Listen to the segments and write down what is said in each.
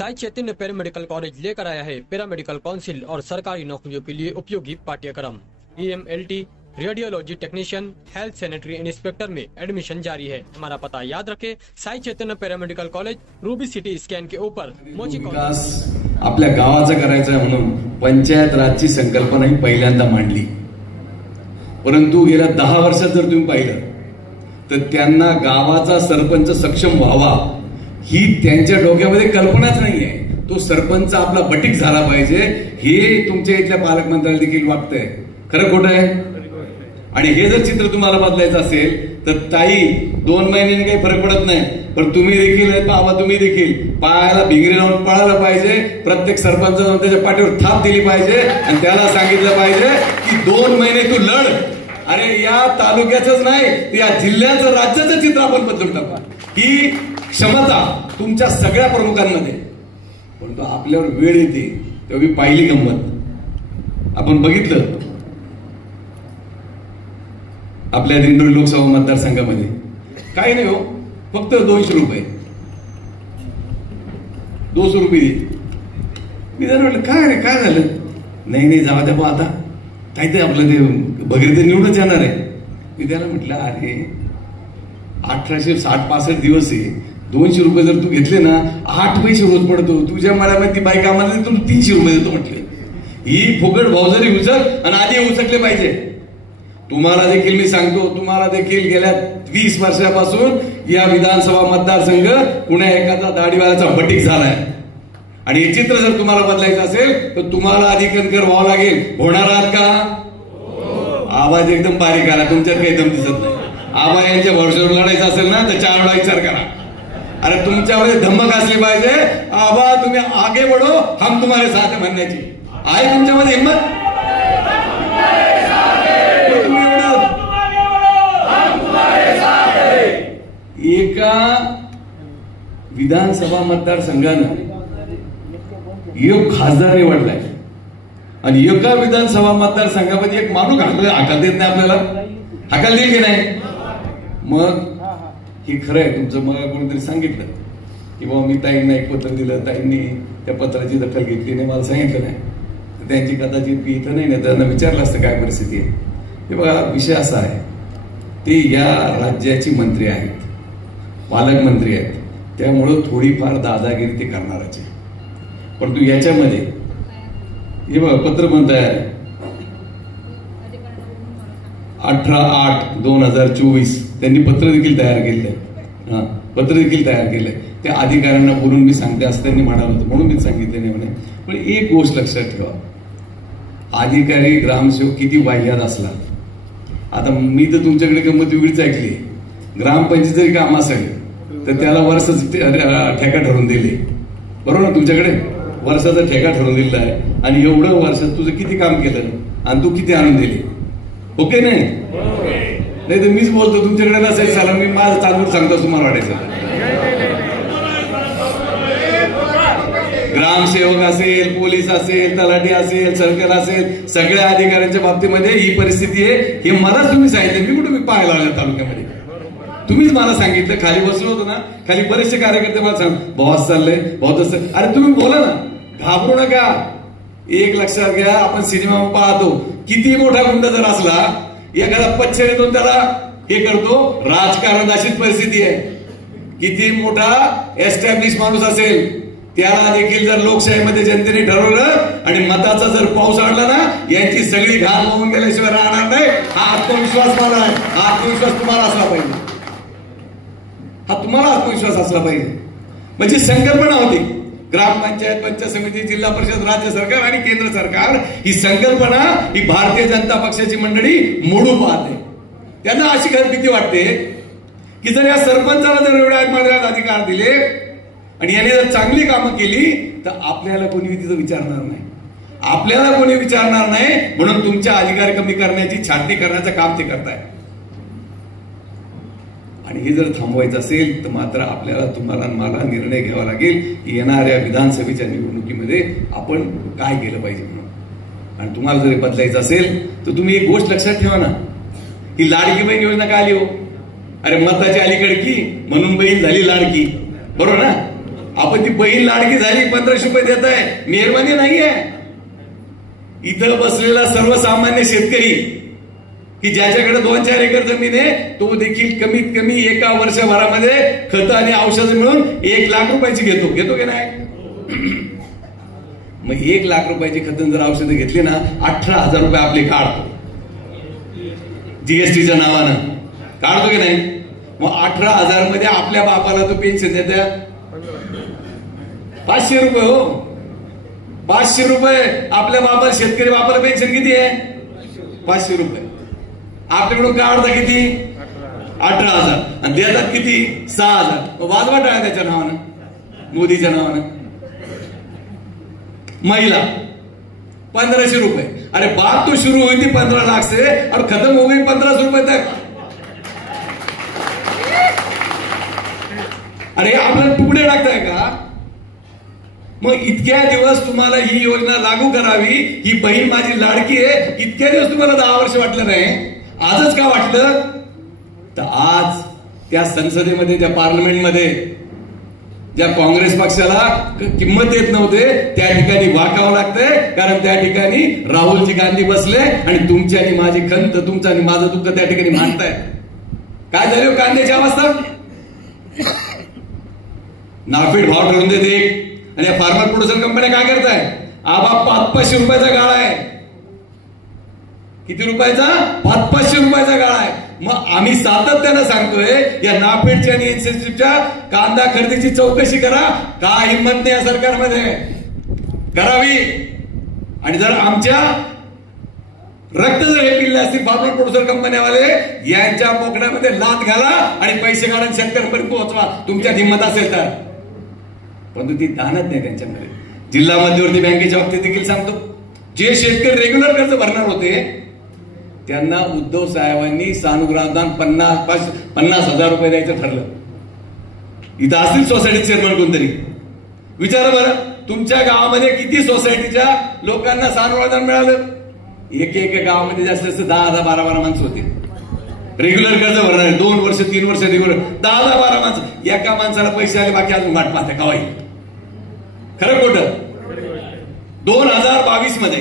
Sai Chaitanya paramedical college लेकर आया है पैरामेडिकल काउंसिल और सरकारी नौकरियों के लिए उपयोगी पाठ्यक्रम। EMLT, radiology technician, health sanitary inspector में एडमिशन जारी है। हमारा पता याद रखें, Sai Chaitanya paramedical college, ruby city scan के ऊपर। विकास आपल्या गावाचा करायचा आहे म्हणून पंचायत राजची संकल्पना ही पहिल्यांदा मांडली, परंतु गेल्या 10 वर्षात जर तुम्ही पाहिलं तर त्यांना गावाचा सरपंच सक्षम व्हावा ही त्यांच्या डोक्यामध्ये कल्पनाच नाहीये। तो सरपंच आपला बटीक झाला पाहिजे हे तुमच्या इथल्या पालकमंत्र्याला देखील वाटतंय। खरं खोटं आहे? आणि हे जर चित्र तुम्हाला बदलायचं असेल तर ताई 2 महिन्यांनी काही फरक पडत नाही, पण तुम्ही देखील बाबा तुम्ही देखील पायाला भिंगरी लावून पळायला पाहिजे। प्रत्येक सरपंच त्याच्या पाठीवर थाप दिली पाहिजे आणि त्याला सांगितलं पाहिजे की 2 महिने तू लढ। अरे या तालुक्याचंच नाही, या जिल्ह्याचं राज्याचं चित्र आपण बदलून टाकू। ही क्षमता तुमच्या सगळ्या प्रमुखांमध्ये, परंतु आपल्यावर वेळ येते तेव्हा मी पाहिली गंमत। आपण बघितलं आपल्या दिंडोरी लोकसभा मतदारसंघामध्ये काही नाही हो, फक्त 200 रुपये 200 रुपये दे। मी जर म्हटलं काय रे काय झालं, नाही जाऊ द्या बा आता काय ते आपलं ते भगीरथ निवडूनच येणार आहे। मी त्याला म्हटलं अरे 1860-65 दिवस आहे, 200 रुपये जर तू घेतले ना 8 पैसे रोज पडतो, तुझ्या मळ्यामध्ये ती बाईक आम्हाला देतो 300 रुपये देतो म्हटले। ही फुकट भावजरी उचल आणि आधी उचकले पाहिजे। तुम्हाला देखील मी सांगतो, तुम्हाला देखील गेल्या 20 वर्षापासून या विधानसभा मतदारसंघ पुण्या एखादा दाढीवाल्याचा बटीक झालाय आणि हे चित्र जर तुम्हाला बदलायचं असेल तर तुम्हाला आधी कणकर व्हावं लागेल। होणार आहात का? आवाज एकदम बारीक आला, तुमच्यात काही दम दिसत नाही। आबा यांच्या भरोश्यावर लढायचं असेल ना तर 4 वेळा विचार करा। अरे तुमच्यामध्ये धमक असली पाहिजे, आबा तुम्ही आगे बढ़ो हम तुम्हारे साथ म्हणण्याची आहे तुमच्यामध्ये हिंमत? एका विधानसभा मतदारसंघानं एक खासदार निवडलाय आणि एका विधानसभा मतदारसंघामध्ये एक माणूस हाकल देत नाही आपल्याला, हाकल देईल की नाही? मग हे खरं आहे तुमचं। मग कोणीतरी सांगितलं की बाबा मी ताईंना एक पत्र दिलं, ताईंनी त्या पत्राची दखल घेतली नाही, मला सांगितलं नाही, तर त्यांची कदाचित मी इथं नाही त्यांना विचारलं असतं काय परिस्थिती आहे। हे बघा विषय असा आहे, ते या राज्याची मंत्री आहेत, पालकमंत्री आहेत, त्यामुळं थोडीफार दादागिरी ते करणारच आहे। परंतु याच्यामध्ये हे बघा पत्र पण तयार आहे 18/8/2024 त्यांनी पत्र देखील तयार केलंय। पत्र देखील तयार केलंय, त्या अधिकाऱ्यांना बोलून मी सांगते असं त्यांनी म्हणालं होतं म्हणून मी सांगितलं नाही म्हणे। पण एक गोष्ट लक्षात ठेवा, अधिकारी ग्रामसेवक किती वाह्यात असला, आता मी तर तुमच्याकडे गंमत वेगळीच ऐकली, ग्रामपंचायत जरी काम असेल तर त्याला वर्षाचा ठेका ठरवून दिले, बरोबर ना? तुमच्याकडे वर्षाचा ठेका ठरवून दिलेला आहे आणि एवढं वर्षात तुझं किती काम केलं आणि तू किती आणून दिले, ओके नाही? नाही तर मीच बोलतो तुमच्याकडे नसेल चालू, मी माझं चालू सांगतो तुम्हाला वाटायचं। ग्रामसेवक असेल, पोलीस असेल, तलाठी असेल, सर्कल असेल, सगळ्या अधिकाऱ्यांच्या बाबतीमध्ये ही परिस्थिती आहे। हे मलाच तुम्ही सांगितलं, मी कुठे पाहायला आलं तालुक्यामध्ये, तुम्हीच मला सांगितलं। खाली बसलो होतो ना, खाली बरेचसे कार्यकर्ते मला सांग बॉस चाललंय बहुत असं, अरे तुम्ही बोला ना, घाबरू नका। एक लक्षात घ्या, आपण सिनेमा पाहतो, किती मोठा गुंड जर असला एखादा पच्छर येतो त्याला हे करतो, राजकारणात अशीच परिस्थिती आहे। किती मोठा एस्टॅब्लिश माणूस असेल त्याला देखील जर लोकशाहीमध्ये जनतेने ठरवलं आणि मताचा जर पाऊस आणला ना, यांची सगळी घाण होऊन गेल्याशिवाय राहणार नाही। हा आत्मविश्वास मला आहे, हा आत्मविश्वास तुम्हाला असला पाहिजे, हा तुम्हाला आत्मविश्वास असला पाहिजे। म्हणजे संकल्पना होती ग्रामपंचायत, पंचायत समिती, जिल्हा परिषद, राज्य सरकार आणि केंद्र सरकार, ही संकल्पना ही भारतीय जनता पक्षाची मंडळी मोडू पाहते। त्यांना अशी भीती वाटते की जर या सरपंचाला जर एवढ्या अधिकार दिले आणि याने जर चांगली कामं केली तर आपल्याला कोणी तिथं विचारणार नाही, आपल्याला कोणी विचारणार नाही, म्हणून तुमच्या अधिकार कमी करण्याची छाटणी करण्याचं काम ते करताय। आणि हे जर थांबवायचं असेल तर मात्र आपल्याला तुम्हाला मला निर्णय घ्यावा लागेल की येणाऱ्या विधानसभेच्या निवडणुकीमध्ये आपण काय केलं पाहिजे म्हणून। आणि तुम्हाला जर बदलायचं असेल तर तुम्ही एक गोष्ट लक्षात ठेवा ना, ही लाडकी बहीण योजना काय आली हो? अरे मताची अलीकडकी म्हणून बहीण झाली लाडकी, बरोबर ना? आपण ती बहीण लाडकी झाली 1500 रुपये देत आहे, मेहरबानी नाहीये. इथं बसलेला सर्वसामान्य शेतकरी की ज्याच्याकडे 2-4 एकर जमीन आहे तो देखील कमीत कमी एका वर्षभरामध्ये खत आणि औषध मिळून 1 लाख रुपयाची घेतो की नाही? मग 1 लाख रुपयाची खत जर औषधं घेतली ना 18,000 रुपये आपले काढतो, जीएसटीच्या नावानं काढतो की नाही? मग 18,000 मध्ये आपल्या बापाला तो पेन्शन देत्या 500 रुपये. हो, 500 रुपये आपल्या बापाला, शेतकरी बापाला पेन्शन किती आहे? 500 रुपये. आपल्याकडून काढता किती? 18,000 आणि देतात किती? 6,000. वाजवा टाळा त्याच्या नावानं, मोदीच्या नावानं. महिला 1500 रुपये. अरे बात तो शुरू हुई थी 15 लाख से और खत्म हो गई 1500 रुपये तक. अरे आपल्याला तुकडे टाकताय का? मग इतक्या दिवस तुम्हाला ही योजना लागू करावी, ही बहीण माझी लाडकी आहे, इतक्या दिवस तुम्हाला 10 वर्ष वाटलं नाही, आजच का वाटलं? तर आज त्या संसदेमध्ये, त्या पार्लमेंटमध्ये ज्या काँग्रेस पक्षाला किंमत देत नव्हते त्या ठिकाणी वाकावं लागतंय, कारण त्या ठिकाणी राहुलजी गांधी बसले आणि तुमची आणि माझी खंत, तुमचं आणि माझं दुःख त्या ठिकाणी मांडताय. काय झालं कांद्याची अवस्था? नाफेड भाव ठरवून देते आणि या फार्मर प्रोड्युसर कंपन्या काय करताय? आबा 500 रुपयाचा गाळा आहे. किती रुपयाचा? 500 रुपयाचा गाळा आहे. मग आम्ही सातत्यानं सांगतोय या नाफेडच्या आणि एनसीसीच्या कांदा खरेदीची चौकशी करा. का हिंमत नाही या सरकारमध्ये? करावी. आणि जर आमच्या रक्त जर हे पिल्ले असतील फार्मर प्रोड्युसर कंपन्यावाले, यांच्या पोकड्यामध्ये लात घाला आणि पैसे काढून शेतकऱ्यांपर्यंत पोहोचवा, तुमच्यात हिंमत असेल तर. परंतु ती दानत नाही त्यांच्यामध्ये. जिल्हा मध्यवर्ती बँकेच्या बाबतीत देखील सांगतो, जे शेतकरी रेग्युलर कर्ज भरणार होते त्यांना उद्धव साहेबांनी सानुग्रहादान 50,000 रुपये द्यायचं ठरलं. इथं असतील सोसायटी चेअरमन कोणतरी, विचारा बरं तुमच्या गावामध्ये किती सोसायटीच्या लोकांना सानुग्रहादान मिळालं? एक गावामध्ये जास्त जास्त 10-12 माणसं होते रेग्युलर कर्ज भरणारे. 2 वर्ष 3 वर्ष रेग्युलर 10-12 माणसं. एका माणसाला पैसे आले, बाकी अजून वाट पाहते का? खरं खोटं? 2022 मध्ये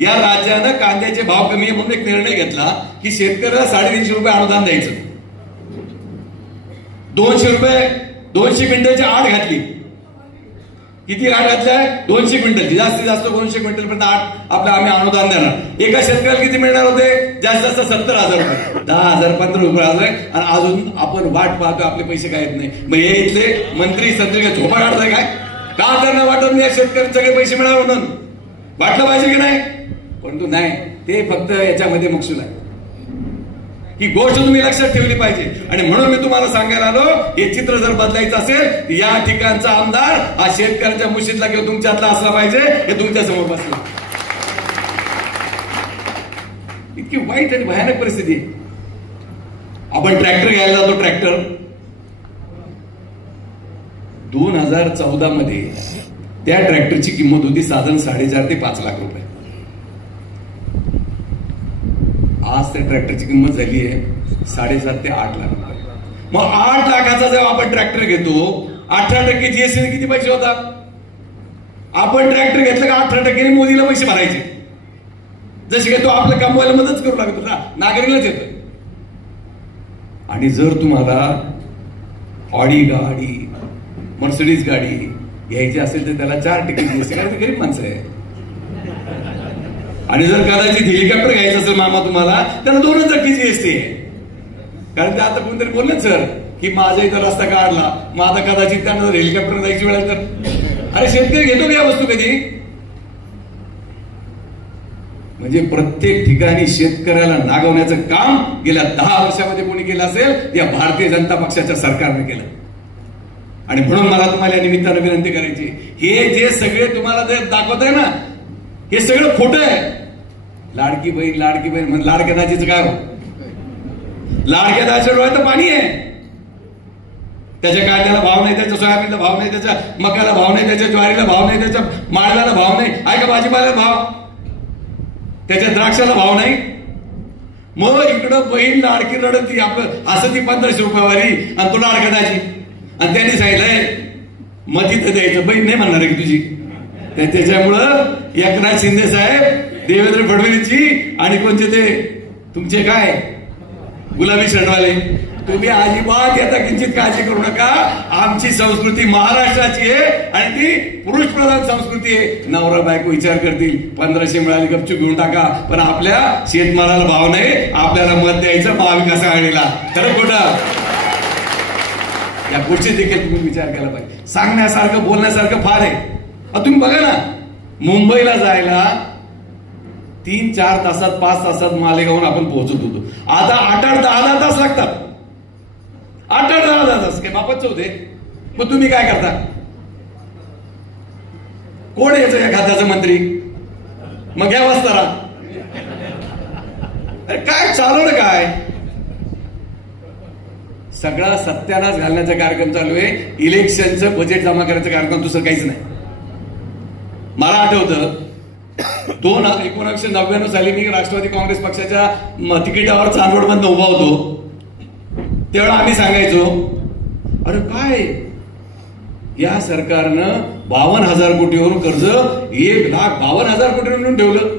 या राज्यानं कांद्याचे भाव कमी आहे म्हणून एक निर्णय घेतला की शेतकऱ्याला 350 रुपये अनुदान द्यायचं. 200 रुपये 200 क्विंटलची आड घातली. किती आड घातलाय? 200 क्विंटलची. जास्तीत जास्त 200 क्विंटल पर्यंत आड आपलं आम्ही अनुदान देणार. एका शेतकऱ्याला किती मिळणार होते? जास्तीत जास्त 70,000 रुपये. 10,000 15 रुपये आले आणि अजून आपण वाट पाहतो, आपले पैसे काय येत नाही. मग हे इथले मंत्री संत्री काय झोपा काढताय काय? का त्यांना वाटत नाही या शेतकऱ्यांना सगळे पैसे मिळावे म्हणून? वाटलं पाहिजे की नाही? परंतु नाही, ते फक्त याच्यामध्ये मकसूद आहे. ही गोष्ट तुम्ही लक्षात ठेवली पाहिजे. आणि म्हणून मी तुम्हाला सांगायला आलो, हे चित्र जर बदलायचं असेल तर या ठिकाणचा आमदार हा शेतकऱ्यांच्या मुशीतला किंवा तुमच्यातला असला पाहिजे. हे तुमच्या समोर बसलं. इतकी वाईट आणि भयानक परिस्थिती आहे. आपण ट्रॅक्टर घ्यायला जातो. ट्रॅक्टर 2014 मध्ये त्या ट्रॅक्टरची किंमत होती साधारण 4.5 ते 5 लाख रुपये. आज त्या ट्रॅक्टरची किंमत झाली आहे 7.5 ते 8 लाख रुपये. मग 8 लाखाचा जेव्हा आपण ट्रॅक्टर घेतो, 18% जीएसटी किती पैसे होता? आपण ट्रॅक्टर घेतलं का 18% मोदीला पैसे भरायचे. जसे काही तो आपलं कमवायला मदत करू लागतो ना, नागरिकलाच येतोय. आणि जर तुम्हाला ऑडी गाडी, मर्सिडीज गाडी घ्यायची असेल तर त्याला 4% जीएसटी, कारण गरीब माणसं आहे. आणि जर कदाचित हेलिकॉप्टर घ्यायचं असेल मामा तुम्हाला, त्याला 2% जीएसटी आहे. कारण ते आता कोणतरी बोलले सर की माझा इथं रस्ता काढला, मग आता कदाचित त्यांना जर हेलिकॉप्टर जायची वेळ तर अरे शेतकरी घेतो का या वस्तू कधी? म्हणजे प्रत्येक ठिकाणी शेतकऱ्याला नागवण्याचं काम गेल्या 10 वर्षामध्ये कोणी केलं असेल? या भारतीय जनता पक्षाच्या सरकारने केलं. आणि म्हणून मला तुम्हाला या निमित्तानं विनंती करायची, हे जे सगळे तुम्हाला जे दाखवत आहे ना, हे सगळं खोटं आहे. लाडकी बहीण म्हणजे लाडक्या दाजीचं काय हो? लाडक्या दाजीच्या डोळ्यात तर पाणी आहे. त्याच्या कांद्याला भाव नाही, त्याच्या सोयाबीनला भाव नाही, त्याच्या मक्याला भाव नाही, त्याच्या ज्वारीला भाव नाही, त्याच्या माळव्याला भाव नाही, आहे का भाजीपाल्याला भाव? त्याच्या द्राक्षाला भाव नाही. मग इकडं बहीण लाडकी रडती आपलं असं ती 1500 रुपयावारी आणि तो लाडक्या दाजी. आणि त्यांनी सांगितलंय मत इथं द्यायचं, बहीण नाही म्हणणार आहे की तुझी. त्याच्यामुळं एकनाथ शिंदे साहेब, देवेंद्र फडणवीसजी आणि कोणते ते तुमचे काय गुलाबी शर्टवाले, तुम्ही अजिबात याचा किंचित काळजी करू नका. आमची संस्कृती महाराष्ट्राची आहे आणि ती पुरुष प्रधान संस्कृती आहे. नवरा बायको विचार करतील, 1500 मिळाली गपचूप घेऊन टाका, पण आपल्या शेतमालाला भाव नाही, आपल्याला मत द्यायचं महाविकास आघाडीला. खरं खोटं? या गोष्टी देखील तुम्ही विचार केला पाहिजे. सांगण्यासारखं बोलण्यासारखं फार आहे. तुम्ही बघा ना, मुंबईला जायला 3-4 तासात 5 तासात मालेगावहून आपण पोहोचत होतो. आता 8-10 तास लागतात. 8-10 तास काय बापच होते. मग तुम्ही काय करता? कोण याचं या खात्याचा मंत्री? मग घ्या वाजता. अरे काय चालवलं काय? सगळा सत्यानाश घालण्याचा कार्यक्रम चालू आहे. इलेक्शनचं बजेट जमा करायचा कार्यक्रम, दुसरं काहीच नाही. मला आठवतं 1999 साली मी राष्ट्रवादी काँग्रेस पक्षाच्या तिकिटावर चांदवडमधून उभा होतो. तेव्हा आम्ही सांगायचो, अरे काय या सरकारनं 52,000 कोटीवरून कर्ज 1,52,000 कोटीवर घेऊन ठेवलं.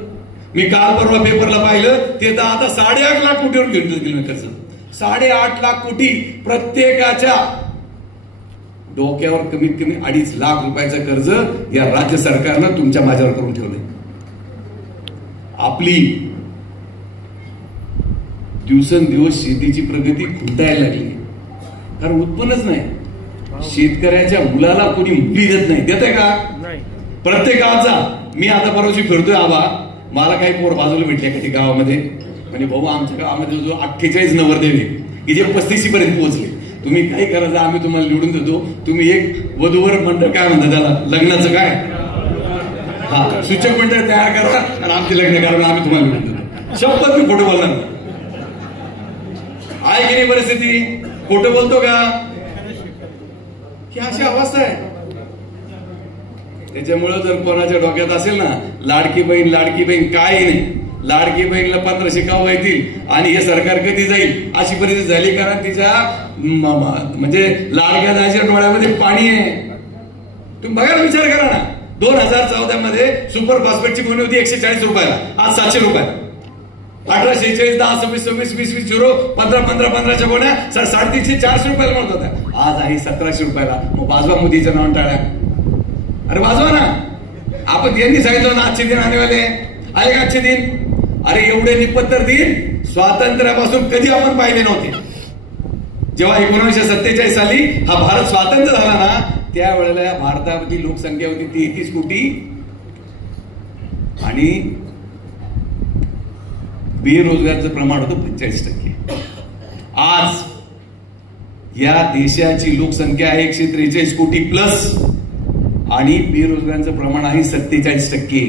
मी काल परवा पेपरला पाहिलं, ते तर आता 8.5 लाख कोटीवर घेऊन कर्ज. 8.5 लाख कोटी प्रत्येकाच्या डोक्यावर कमीत कमी 2.5 लाख रुपयाचं कर्ज या राज्य सरकारनं तुमच्या माझ्यावर करून ठेवलंय. आपली दिवसेंदिवस शेतीची प्रगती खुंटायला लागली, कारण उत्पन्नच नाही. शेतकऱ्याच्या मुलाला कोणी मुली देत नाही. देत आहे का? प्रत्येक गावचा. मी आता परवाशी फिरतोय आबा, मला काही पोर बाजूला भेटले कधी गावामध्ये, म्हणजे भाऊ आमच्या गावामध्ये जो 48 नवरदेव आहे की जे 35 पर्यंत पोहोचले. तुम्ही काय करायचं, आम्ही तुम्हाला निवडून देतो. तुम्ही एक वधूवर मंडळ काय म्हणतात त्याला, लग्नाचं काय, हा सूचक मंडळ तयार करा आणि आमचे लग्न करा, आम्ही तुम्हाला निवडून देतो. शपथ मी खोटं बोलणार आहे की नाही? परिस्थिती खोटं बोलतो का? की अशी अवस्था आहे. त्याच्यामुळं जर कोणाच्या डोक्यात असेल ना, लाडकी बहीण काय नाही, लाडकी बहीणला 1500 का येतील आणि हे सरकार कधी जाईल अशी परिस्थिती झाली. कारण तिच्या म्हणजे लाडक्या दाच्या डोळ्यामध्ये पाणी आहे. तुम्ही बघा, विचार करा ना. 2014 मध्ये सुपर फॉस्फेटची गोणी होती 140 रुपयाला, आज 700 रुपयाला. 1846 10 26 26 20 20 0 15 15 15च्या गोण्या 350 400 रुपयाला म्हणत होत्या, आज आहे 1700 रुपयाला. मग वाजवा मोदीच्या नावाने टाळ्या. अरे वाजवा ना. आपण यांनी सांगितलं ना, आजचे दिन आणेवाले आले का आजचे दिन? अरे एवढे निपत्तर दिन स्वातंत्र्यापासून कधी आपण पाहिले नव्हते. जेव्हा 1947 साली हा भारत स्वातंत्र्य झाला ना, त्यावेळेला या भारताची लोकसंख्या होती 33 कोटी आणि बेरोजगारचं प्रमाण होतं 45%. आज या देशाची लोकसंख्या आहे 143 कोटी प्लस आणि बेरोजगारांचं प्रमाण आहे 47%.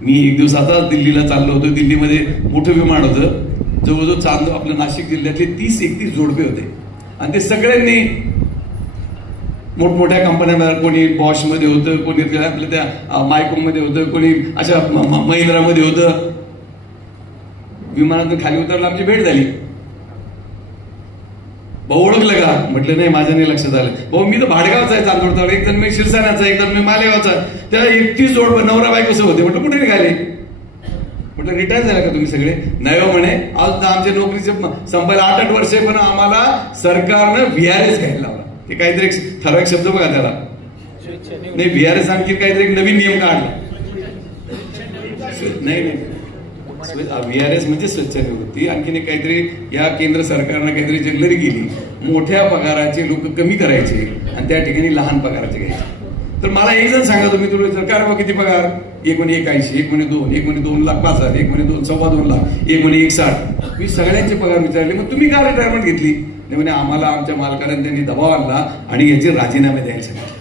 मी एक दिवस आता दिल्लीला चाललो होतो. दिल्लीमध्ये मोठं विमान होतं, जवळजवळ आपल्या नाशिक जिल्ह्यातले 30-31 जोडपे होते आणि ते सगळ्यांनी मोठमोठ्या कंपन्यांमध्ये, कोणी बॉश मध्ये होतं, कोणी आपल्या त्या मायकोम मध्ये होतं, कोणी अशा महिंद्रामध्ये होतं. विमानातून खाली उतरला, आमची भेट झाली. भाऊ ओळखलं का? म्हटलं नाही, माझ्या नाही लक्षात आलं. भाऊ मी तर भाडगावचा आहे चांदोडचा, एक जण मी शिरसाण्याचा, एक जण मी मालेगावचा. त्या 31 जोड नवरा बायको कसं होते. म्हटलं कुठे निघाले? म्हटलं रिटायर झाला का तुम्ही सगळे? नाही हो म्हणे, आज आमच्या नोकरीचे संपायला 8-8 वर्ष, पण आम्हाला सरकारनं VRS घ्यायला लावला. ते काहीतरी एक ठराविक शब्द बघा त्याला. नाही, VRS आणखी काहीतरी एक नवीन नियम काढला. नाही VRS म्हणजे स्वच्छ निवृत्ती. आणखीन काहीतरी या केंद्र सरकारनं काहीतरी जंगलरी केली. मोठ्या पगाराचे लोक कमी करायचे आणि त्या ठिकाणी लहान पगाराचे घ्यायचे. तर मला एक जण सांगा, तुम्ही तुला सरकार किती पगार? एक म्हणे 81, एक म्हणे 2, एक म्हणे 2,05,000, एक म्हणे 2,2 लाख, एक म्हणे 1,60. मी सगळ्यांचे पगार विचारले, मग तुम्ही काय रिटायरमेंट घेतली? नाही म्हणे, आम्हाला आमच्या मालकाने त्यांनी दबाव आणला आणि याचे राजीनामे द्यायला सांगितले,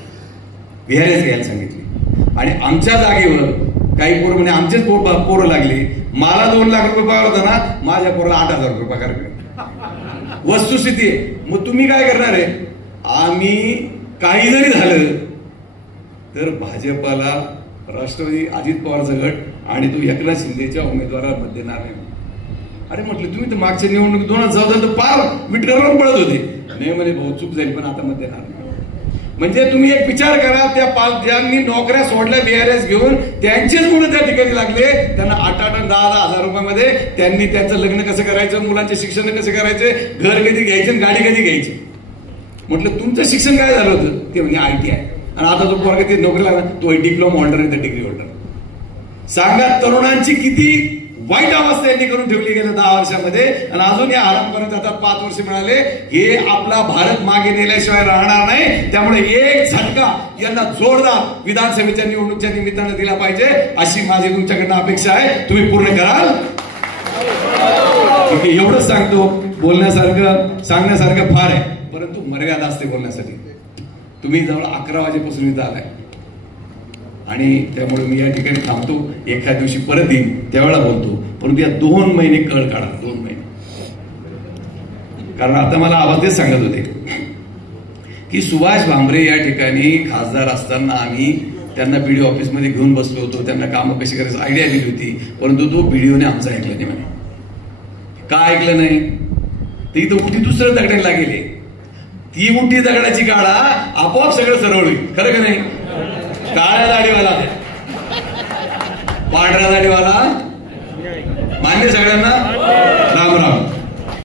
VRS घ्यायला सांगितले. आणि आमच्या जागेवर काही पोरं म्हणे आमचेच पोरं लागले. मला 2 लाख रुपये पगार होता ना, माझ्या पोराला 8,000 रुपये पगार मिळाला. वस्तुस्थिती आहे. मग तुम्ही काय करणार आहे? आम्ही काही जरी झालं तर भाजपाला, राष्ट्रवादी अजित पवारचा गट आणि तो एकनाथ शिंदेच्या उमेदवाराला मत देणार नाही. अरे म्हटलं, तुम्ही तर मागच्या निवडणूक 2014 तर पार विटकरवर पडत होते. नाही म्हणे, भाऊ चूक झाली, पण आता मत देणार नाही. म्हणजे तुम्ही एक विचार करा, त्या ज्यांनी नोकऱ्या सोडल्या BRS घेऊन, त्यांचेच मुलं त्या ठिकाणी लागले, त्यांना 8-8 आणि 10-10 हजार रुपयामध्ये त्यांनी त्यांचं लग्न कसं करायचं, मुलांचे शिक्षण कसे करायचे, घर कधी घ्यायचे आणि गाडी कधी घ्यायची. म्हटलं तुमचं शिक्षण काय झालं होतं? ते म्हणजे IT आहे. आणि आता जो पोरगा ते नोकरी लागला तो डिप्लोमा होल्डर आहे, डिग्री होल्डर. सांगा तरुणांची किती वाईट अवस्था यांनी करून ठेवली गेल्या 10 वर्षामध्ये. आणि अजून या हरामखोरांना आता 5 वर्ष मिळाले. हे आपला भारत मागे नेल्याशिवाय राहणार नाही. त्यामुळे एक झटका यांना जोरदार विधानसभेच्या निवडणुकीच्या निमित्तानं दिला पाहिजे, अशी माझी तुमच्याकडनं अपेक्षा आहे. तुम्ही पूर्ण कराल. ठीक आहे, एवढंच सांगतो. बोलण्यासारखं सांगण्यासारखं फार आहे, परंतु मर्यादा असते बोलण्यासाठी. तुम्ही जवळ 11 वाजेपासून इथं आलाय आणि त्यामुळे मी या ठिकाणी थांबतो. एखाद्या दिवशी परत येईन त्यावेळेला बोलतो, परंतु या 2 महिने कळ काढा, 2 महिने. कारण आता मला आवाज तेच सांगत होते की सुभाष भामरे या ठिकाणी खासदार असताना आम्ही त्यांना BDO ऑफिसमध्ये घेऊन बसलो होतो, त्यांना कामं कशी करायचं आयडिया दिली होती, परंतु तो BDOने आमचं ऐकलं नाही. म्हणे का ऐकलं नाही? ते इथं उठी दुसरं दगडायला गेले. ती उठी दगडाची काढा, आपोआप सगळं सरळ होईल. खरं का नाही? काळ्या दाढीवाला पांढऱ्या दाढीवाला मान्य सगळ्यांना.